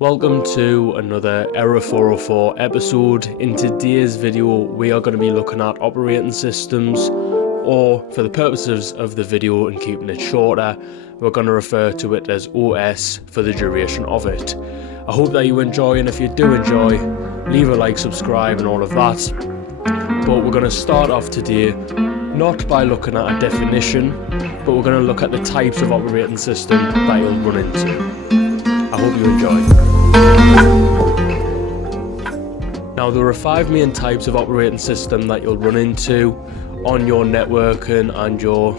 Welcome to another Error 404 episode. In today's video we are going to be looking at operating systems, or for the purposes of the video and keeping it shorter, we're going to refer to it as OS for the duration of it. I hope that you enjoy, and if you do enjoy, leave a like, subscribe and all of that. But we're going to start off today not by looking at a definition, but we're going to look at the types of operating system that you'll run into. I hope you enjoy. Now, there are 5 main types of operating system that you'll run into on your networking and your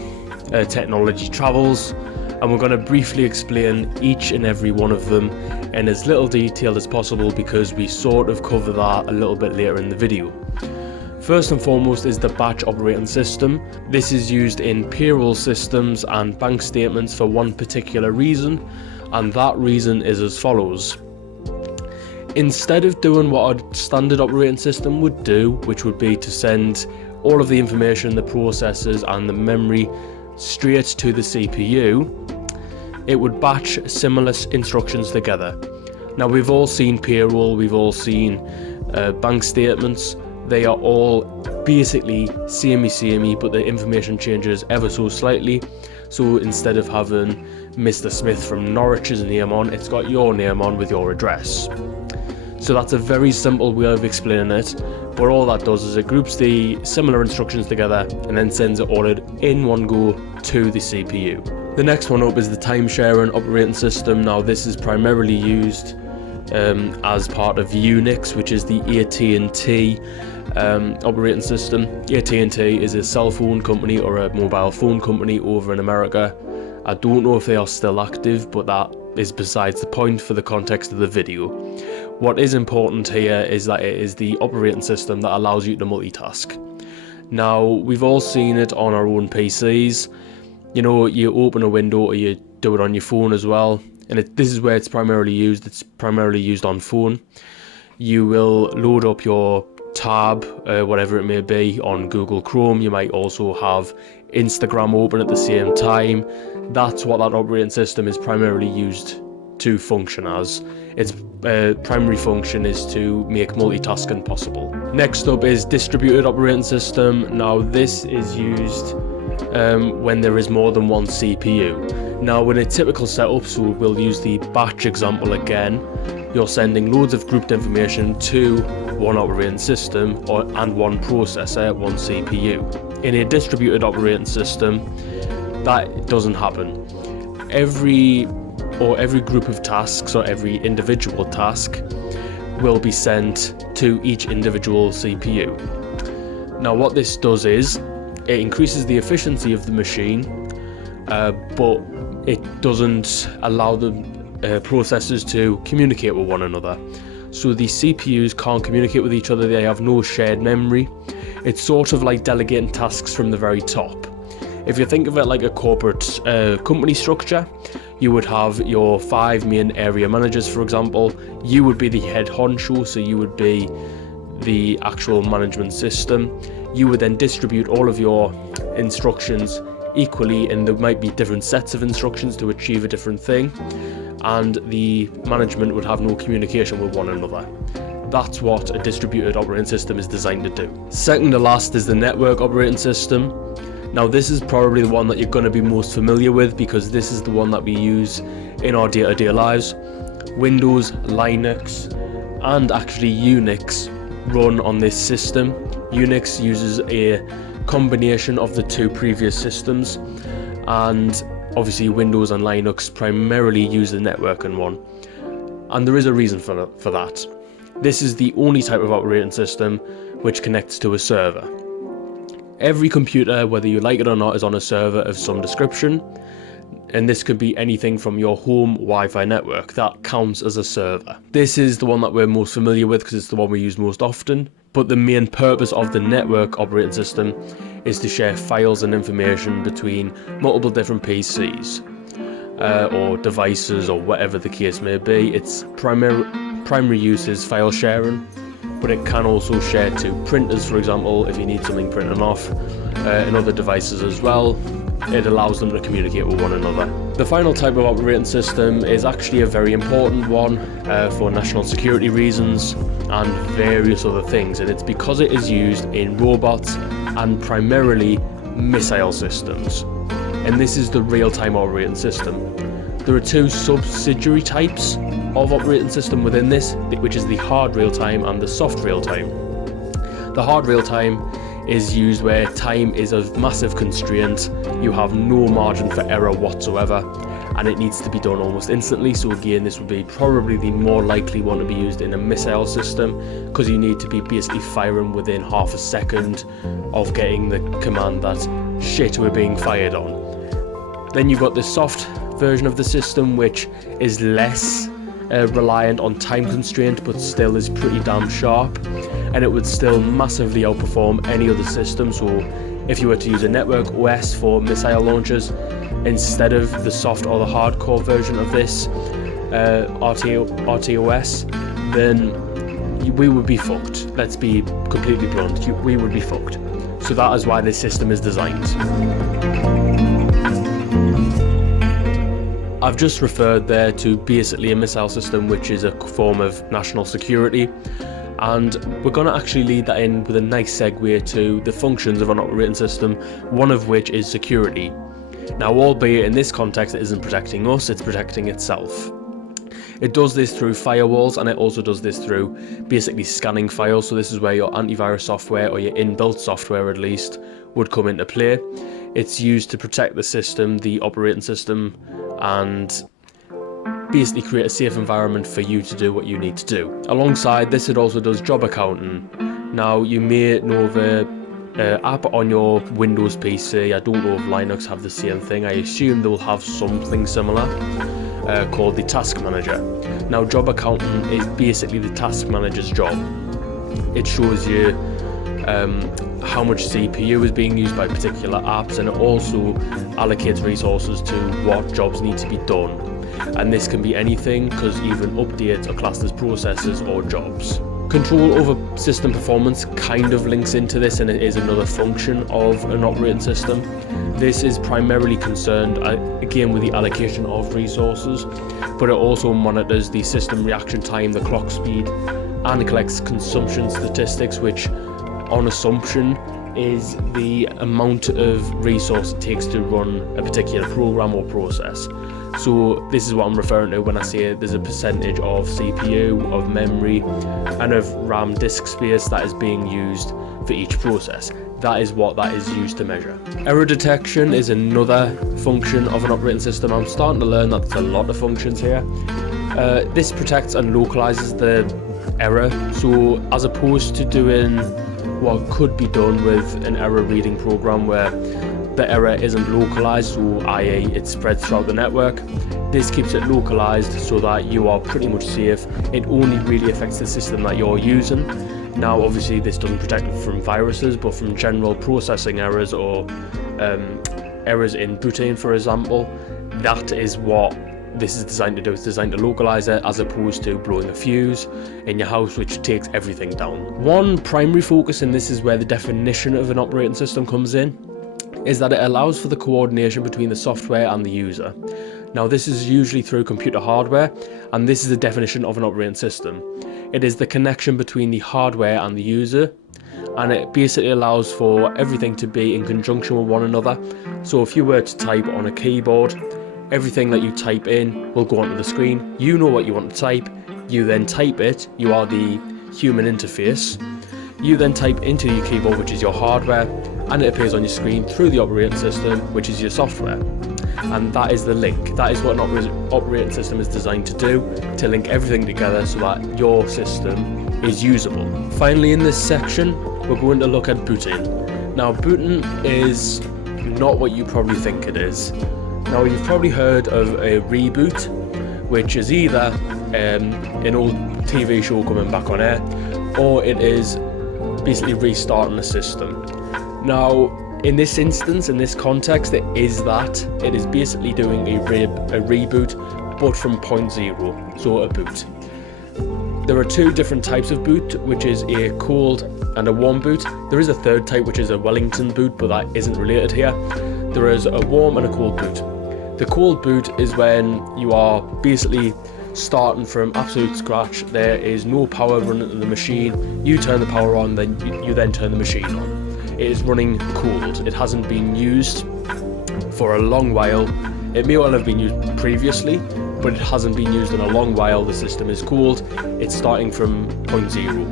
technology travels, and we're going to briefly explain each and every one of them in as little detail as possible because we sort of cover that a little bit later in the video. First and foremost is the batch operating system. This is used in payroll systems and bank statements for one particular reason, and that reason is as follows. Instead of doing what a standard operating system would do, which would be to send all of the information, the processors and the memory straight to the CPU, it would batch similar instructions together. Now, we've all seen payroll, we've all seen bank statements. They are all basically samey, but the information changes ever so slightly. So instead of having Mr. Smith from Norwich's name on, it's got your name on with your address. So that's a very simple way of explaining it, but all that does is it groups the similar instructions together and then sends it all in one go to the CPU. The next one up is the time sharing operating system. Now, this is primarily used as part of Unix, which is the AT&T operating system. AT&T is a cell phone company or a mobile phone company over in America. I don't know if they are still active, but that is besides the point for the context of the video. What is important here is that it is the operating system that allows you to multitask. Now, we've all seen it on our own PCs. You know, you open a window or you do it on your phone as well, and this is where it's primarily used. It's primarily used on phone. You will load up your tab, whatever it may be, on Google Chrome. You might also have Instagram open at the same time. That's what that operating system is primarily used to function as. Its primary function is to make multitasking possible. Next up is distributed operating system. Now, this is used when there is more than one CPU. Now, in a typical setup, so we'll use the batch example again, you're sending loads of grouped information to one operating system and one processor, one CPU. In a distributed operating system, that doesn't happen. Every group of tasks or every individual task will be sent to each individual CPU. Now, what this does is it increases the efficiency of the machine, but it doesn't allow the processors to communicate with one another. So the CPUs can't communicate with each other, they have no shared memory. It's sort of like delegating tasks from the very top. If you think of it like a corporate company structure, you would have your 5 main area managers, for example. You would be the head honcho, so you would be the actual management system. You would then distribute all of your instructions equally, and there might be different sets of instructions to achieve a different thing, and the management would have no communication with one another. That's what a distributed operating system is designed to do. Second to last is the network operating system. Now, this is probably the one that you're going to be most familiar with because this is the one that we use in our day-to-day lives. Windows, Linux, and actually Unix run on this system. Unix uses a combination of the two previous systems, and obviously Windows and Linux primarily use the networking one, and there is a reason for that. This is the only type of operating system which connects to a server. Every computer, whether you like it or not, is on a server of some description, and this could be anything from your home Wi-Fi network. That counts as a server. This is the one that we're most familiar with because it's the one we use most often, but the main purpose of the network operating system is to share files and information between multiple different PCs or devices or whatever the case may be. Its primary use is file sharing, but it can also share to printers, for example, if you need something printed off, and other devices as well. It allows them to communicate with one another. The final type of operating system is actually a very important one for national security reasons and various other things, and it's because it is used in robots and primarily missile systems. And this is the real-time operating system. There are two subsidiary types of operating system within this, which is the hard real-time and the soft real-time. The hard real-time is used where time is a massive constraint, you have no margin for error whatsoever, and it needs to be done almost instantly. So again, this would be probably the more likely one to be used in a missile system, because you need to be basically firing within half a second of getting the command that shit, we're being fired on. Then you've got the soft version of the system, which is less reliant on time constraint, but still is pretty damn sharp, and it would still massively outperform any other system. So if you were to use a network OS for missile launches instead of the soft or the hardcore version of this RTOS, then we would be fucked. Let's be completely blunt, we would be fucked. So that is why this system is designed. I've just referred there to basically a missile system, which is a form of national security, and we're going to actually lead that in with a nice segue to the functions of an operating system, one of which is security. Now, albeit in this context it isn't protecting us, it's protecting itself. It does this through firewalls, and it also does this through basically scanning files. So this is where your antivirus software, or your inbuilt software at least, would come into play. It's used to protect the system, the operating system, and basically create a safe environment for you to do what you need to do. Alongside this, it also does job accounting. Now, you may know the app on your Windows PC. I don't know if Linux have the same thing. I assume they'll have something similar called the Task Manager. Now, job accounting is basically the Task Manager's job. It shows you how much CPU is being used by particular apps, and it also allocates resources to what jobs need to be done. And this can be anything, because even updates are classed as processes or jobs. Control over system performance kind of links into this, and it is another function of an operating system. This is primarily concerned again with the allocation of resources, but it also monitors the system reaction time, the clock speed, and it collects consumption statistics, which on assumption is the amount of resource it takes to run a particular program or process. So this is what I'm referring to when I say there's a percentage of CPU, of memory, and of RAM disk space that is being used for each process. That is what that is used to measure. Error detection is another function of an operating system. I'm starting to learn that there's a lot of functions here. This protects and localizes the error. So as opposed to doing what could be done with an error reading program where the error isn't localized, so i.e. it spreads throughout the network, this keeps it localized so that you are pretty much safe. It only really affects the system that you're using. Now, obviously this doesn't protect it from viruses, but from general processing errors or errors in booting, for example, that is what this is designed to do. It's designed to localize it, as opposed to blowing a fuse in your house, which takes everything down. One primary focus, and this is where the definition of an operating system comes in, is that it allows for the coordination between the software and the user. Now, this is usually through computer hardware, and this is the definition of an operating system. It is the connection between the hardware and the user, and it basically allows for everything to be in conjunction with one another. So if you were to type on a keyboard, everything that you type in will go onto the screen. You know what you want to type, you then type it, you are the human interface. You then type into your keyboard, which is your hardware, and it appears on your screen through the operating system, which is your software. And that is the link. That is what an operating system is designed to do, to link everything together so that your system is usable. Finally, in this section, we're going to look at booting. Now, booting is not what you probably think it is. Now, you've probably heard of a reboot, which is either an old TV show coming back on air, or it is basically restarting the system. Now, in this instance, in this context, it is that. It is basically doing a reboot, but from point zero, so a boot. There are two different types of boot, which is a cold and a warm boot. There is a third type, which is a Wellington boot, but that isn't related here. There is a warm and a cold boot. The cold boot is when you are basically starting from absolute scratch. There is no power running to the machine. You turn the power on, then you then turn the machine on. It is running cold. It hasn't been used for a long while. It may well have been used previously, but it hasn't been used in a long while. The system is cold. It's starting from point zero.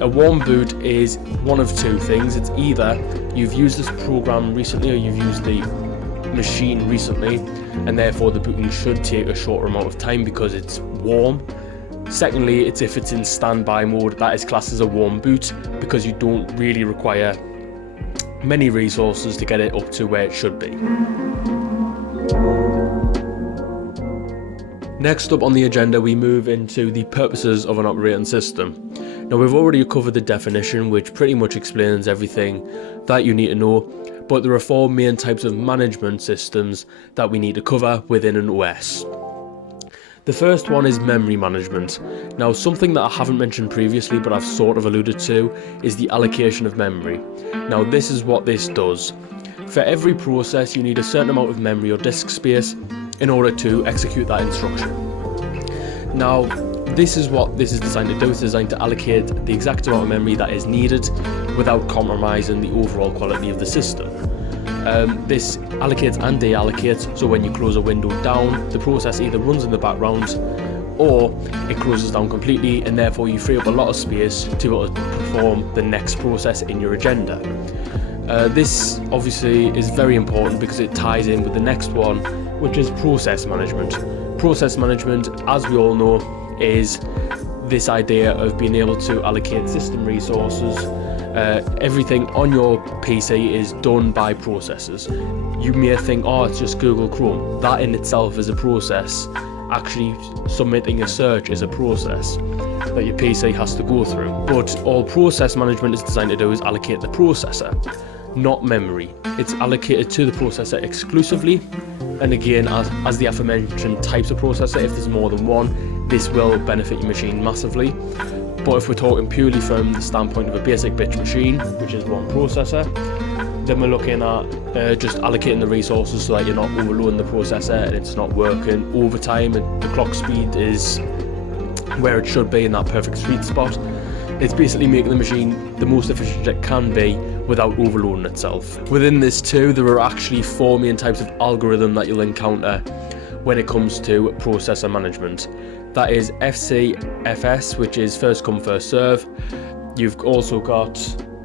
A warm boot is one of two things. It's either you've used this program recently, or you've used the machine recently, and therefore the booting should take a shorter amount of time because it's warm. Secondly, it's if it's in standby mode, that is classed as a warm boot because you don't really require many resources to get it up to where it should be. Next up on the agenda, we move into the purposes of an operating system. Now, we've already covered the definition, which pretty much explains everything that you need to know, but there are four main types of management systems that we need to cover within an OS. The first one is memory management. Now, something that I haven't mentioned previously, but I've sort of alluded to, is the allocation of memory. Now, this is what this does. For every process, you need a certain amount of memory or disk space in order to execute that instruction. Now, this is what this is designed to do. It's designed to allocate the exact amount of memory that is needed without compromising the overall quality of the system. This allocates and deallocates, so when you close a window down, the process either runs in the background or it closes down completely, and therefore you free up a lot of space to be able to perform the next process in your agenda. This obviously is very important because it ties in with the next one, which is process management. Process management, as we all know, is this idea of being able to allocate system resources. Everything on your PC is done by processes. You may think, oh, it's just Google Chrome. That in itself is a process. Actually, submitting a search is a process that your PC has to go through. But all process management is designed to do is allocate the processor, not memory. It's allocated to the processor exclusively. And again, as the aforementioned types of processor, if there's more than one, this will benefit your machine massively. But if we're talking purely from the standpoint of a basic bitch machine, which is one processor, then we're looking at just allocating the resources so that you're not overloading the processor and it's not working overtime and the clock speed is where it should be in that perfect sweet spot. It's basically making the machine the most efficient it can be without overloading itself. Within this too, there are actually four main types of algorithm that you'll encounter when it comes to processor management. That is FCFS, which is first come first serve. You've also got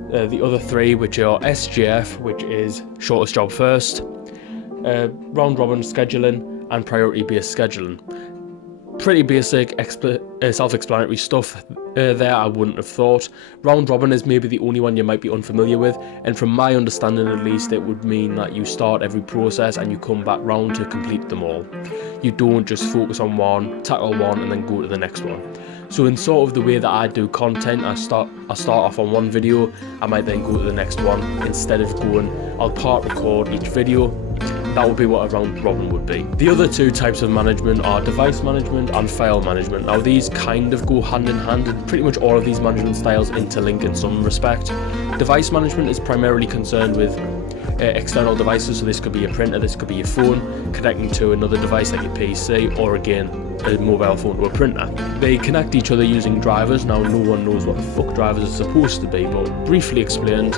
the other three, which are SJF, which is shortest job first, round robin scheduling, and priority based scheduling. Pretty basic, self-explanatory stuff there, I wouldn't have thought. Round robin is maybe the only one you might be unfamiliar with, and from my understanding at least, it would mean that you start every process and you come back round to complete them all. You don't just focus on one, tackle one, and then go to the next one. So in sort of the way that I do content, I start off on one video, I might then go to the next one, instead of going, I'll part record each video. That would be what a round robin would be. The other two types of management are device management and file management. Now these kind of go hand in hand, and pretty much all of these management styles interlink in some respect. Device management is primarily concerned with external devices, so this could be a printer, this could be your phone, connecting to another device like your PC, or again, a mobile phone to a printer. They connect each other using drivers. Now no one knows what the fuck drivers are supposed to be, but briefly explained,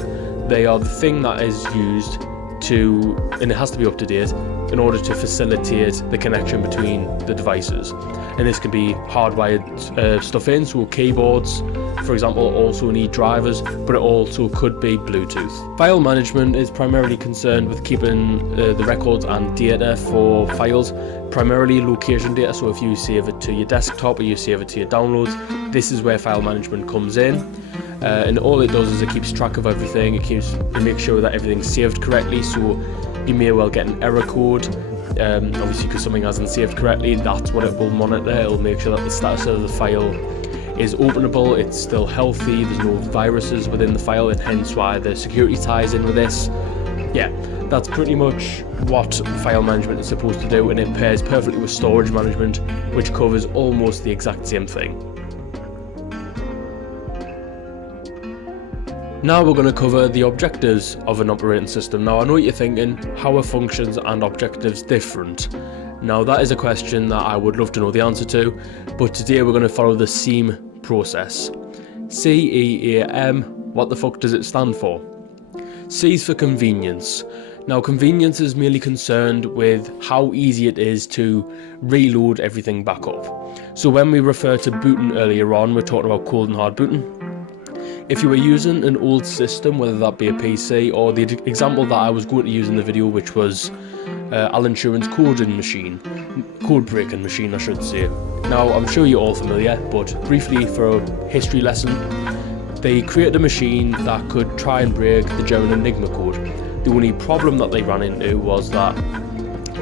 they are the thing that is used to, and it has to be up to date, in order to facilitate the connection between the devices. And this can be hardwired stuff in, so keyboards, for example, also need drivers, but it also could be Bluetooth. File management is primarily concerned with keeping the records and data for files, primarily location data, so if you save it to your desktop or you save it to your downloads, this is where file management comes in. And all it does is it keeps track of everything, it makes sure that everything's saved correctly, so you may well get an error code, obviously because something hasn't saved correctly, that's what it will monitor. It'll make sure that the status of the file is openable, it's still healthy, there's no viruses within the file, and hence why the security ties in with this. Yeah, that's pretty much what file management is supposed to do, and it pairs perfectly with storage management, which covers almost the exact same thing. Now we're going to cover the objectives of an operating system. Now I know what you're thinking, how are functions and objectives different? Now that is a question that I would love to know the answer to, but today we're going to follow the SEAM process. CEAM, what the fuck does it stand for? C is for convenience. Now convenience is merely concerned with how easy it is to reload everything back up. So when we refer to booting earlier on, we're talking about cold and hard booting. If you were using an old system, whether that be a PC or the example that I was going to use in the video, which was Alan Turing's code breaking machine I should say. Now I'm sure you're all familiar, but briefly for a history lesson, they created a machine that could try and break the German Enigma code. The only problem that they ran into was that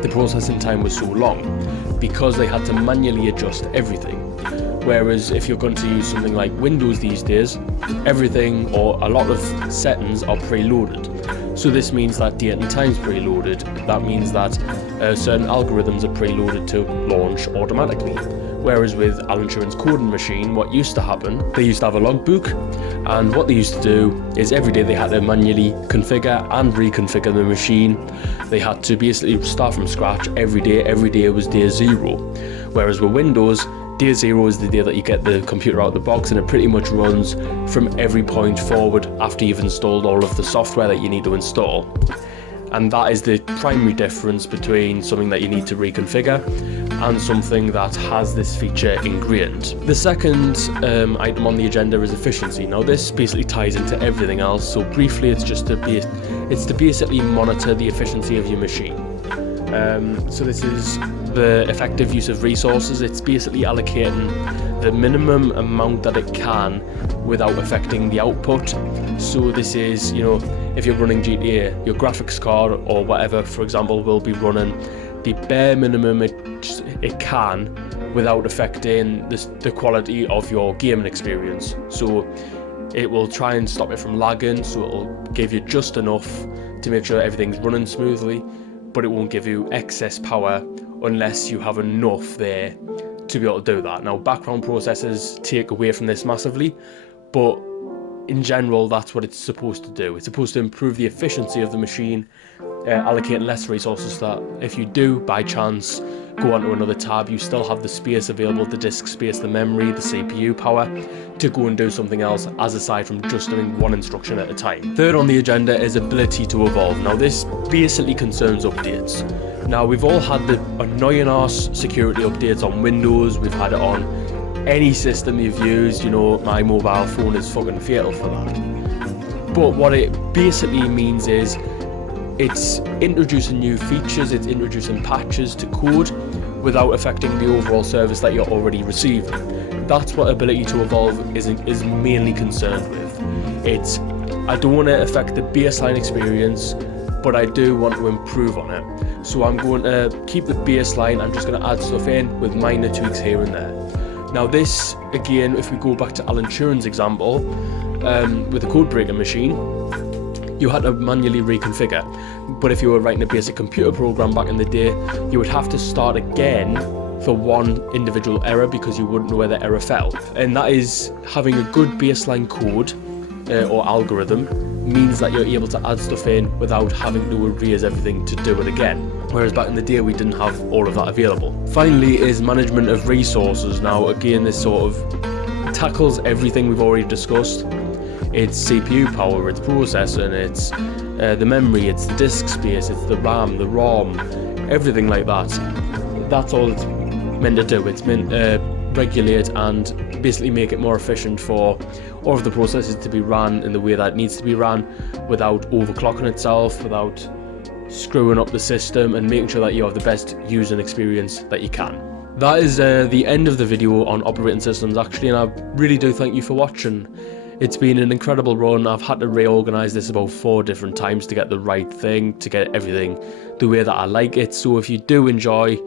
the processing time was so long because they had to manually adjust everything. Whereas if you're going to use something like Windows these days, everything or a lot of settings are preloaded. So this means that date and time's preloaded. That means that certain algorithms are preloaded to launch automatically. Whereas with Alan Turing's coding machine, what used to happen, they used to have a logbook, and what they used to do is every day they had to manually configure and reconfigure the machine. They had to basically start from scratch every day was day zero. Whereas with Windows, day zero is the day that you get the computer out of the box, and it pretty much runs from every point forward after you've installed all of the software that you need to install. And that is the primary difference between something that you need to reconfigure and something that has this feature ingrained. The second item on the agenda is efficiency. Now this basically ties into everything else, so briefly it's to basically monitor the efficiency of your machine. So this is the effective use of resources. It's basically allocating the minimum amount that it can without affecting the output. So this is, if you're running GTA, your graphics card or whatever, for example, will be running the bare minimum it can without affecting the quality of your gaming experience. So it will try and stop it from lagging, so it'll give you just enough to make sure everything's running smoothly, but it won't give you excess power unless you have enough there to be able to do that. Now background processors take away from this massively, but in general that's what it's supposed to do. It's supposed to improve the efficiency of the machine, allocate less resources so that if you do by chance go onto another tab, you still have the space available, the disk space, the memory, the CPU power to go and do something else, as aside from just doing one instruction at a time. Third on the agenda is ability to evolve. Now this basically concerns updates. Now we've all had the annoying arse security updates on Windows, we've had it on any system you've used, my mobile phone is fucking fatal for that. But what it basically means is it's introducing new features, it's introducing patches to code without affecting the overall service that you're already receiving. That's what ability to evolve is mainly concerned with. I don't want to affect the baseline experience, but I do want to improve on it. So I'm going to keep the baseline, I'm just going to add stuff in with minor tweaks here and there. Now this, again, if we go back to Alan Turing's example, with the code breaking machine, you had to manually reconfigure. But if you were writing a basic computer program back in the day, you would have to start again for one individual error because you wouldn't know where the error fell. And that is having a good baseline code or algorithm means that you're able to add stuff in without having to erase everything to do it again. Whereas back in the day we didn't have all of that available. Finally is management of resources. Now again, this sort of tackles everything we've already discussed. It's CPU power, it's processing, it's the memory, it's the disk space, it's the RAM, the ROM, everything like that. That's all it's meant to do. It's meant to regulate and basically make it more efficient for all of the processes to be ran in the way that it needs to be ran without overclocking itself, without screwing up the system, and making sure that you have the best user experience that you can. That is the end of the video on operating systems actually, and I really do thank you for watching. It's been an incredible run. I've had to reorganize this about 4 different times to get the right thing, to get everything the way that I like it. So if you do enjoy,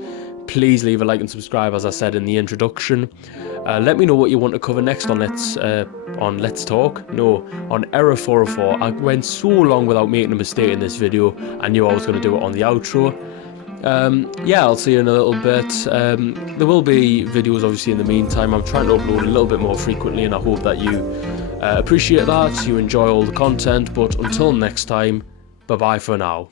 please leave a like and subscribe, as I said in the introduction. Let me know what you want to cover next on Let's Talk. No, on Error 404. I went so long without making a mistake in this video. I knew I was going to do it on the outro. Yeah, I'll see you in a little bit. There will be videos obviously in the meantime. I'm trying to upload a little bit more frequently, and I hope that you Appreciate that you enjoy all the content, but until next time, bye bye for now.